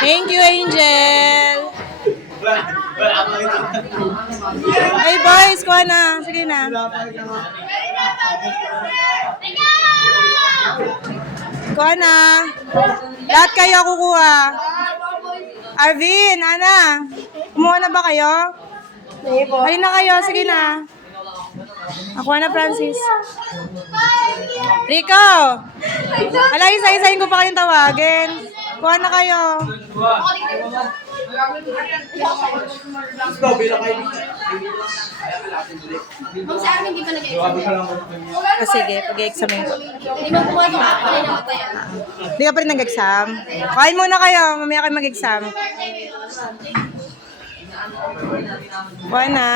Thank you, Angel. Hey boys, kuha na. Sige na. Kuha na. Lahat kayo kukuha. Arvin, Ana. Kumuha na ba kayo? Halina na kayo. Sige na. Ako na, Francis. Rico! Ala, isa-isahin ko pa kayong tawagin. Kuha na kayo. Sige, pag-examin ko. Hindi ka pa rin nag-exam? Kain muna kayo. Mamaya kayo mag-exam. Kuha na.